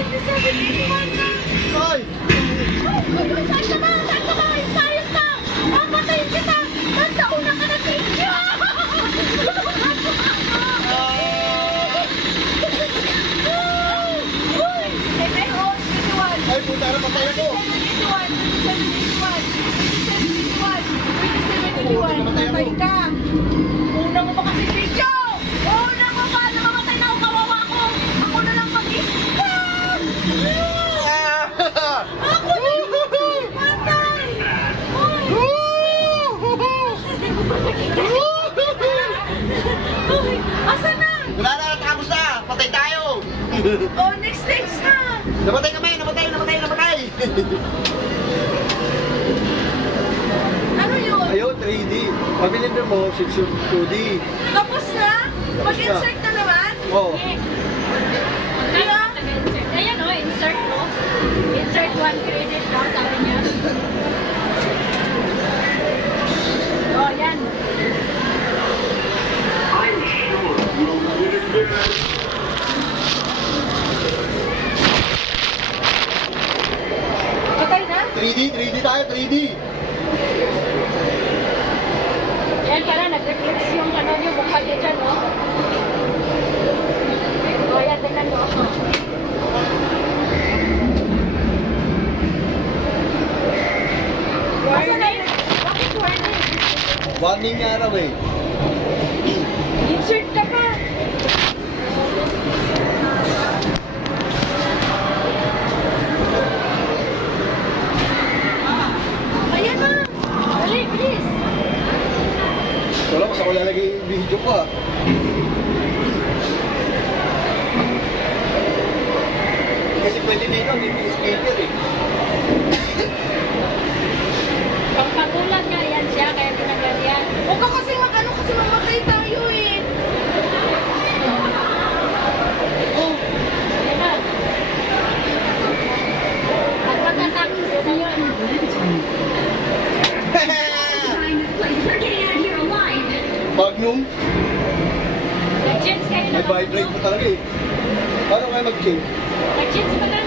27 na. Ay! Saan ka ba? Saan ka ba? Sayang ka! Papatayin kita! Tandaunan ka na video! Uy! Ay, puta na patay ako! 27 patay ka! Una mo ba kasi video? Una mo ba? Namamatay na ako, kawawa ko! Ako na lang mag-isa! Ako na yung patay! Uy! Asa na? Wala na, natapos na! Patay tayo! Oh, next stage na! Namatay kami! Namatay! Ano yun? Ayun, 3D. Pabilin mo, 2D. Tapos na? Mag-insert na naman? Oo. Kaya? Ayan o, insert mo. Insert 1 credit daw, sabi niya. O, yan. Patay na? 3D tayo, 3D. Yan pala, nag-reflex yung ano yung mukha niya dyan, no? O, yan, tingnan mo. Warning? Bakit warning? Warning nga raw eh. Insert ka pa! Ayan na! Dali, please. Wala ko sa ko lalagay yung video ko ah. Kasi pwede na ito, hindi yung speaker eh. Pagpagulat niya, yan siya, kaya tinagal yan. Huwag ka kasi mag-ano kasi mamatay tayo eh! Oh, yan na. Pagpagkatapos na yun. Magnum, Nag-chance kayo na. may vibrate mo talaga eh. Paano kayo mag-change? Nag-chance ba na?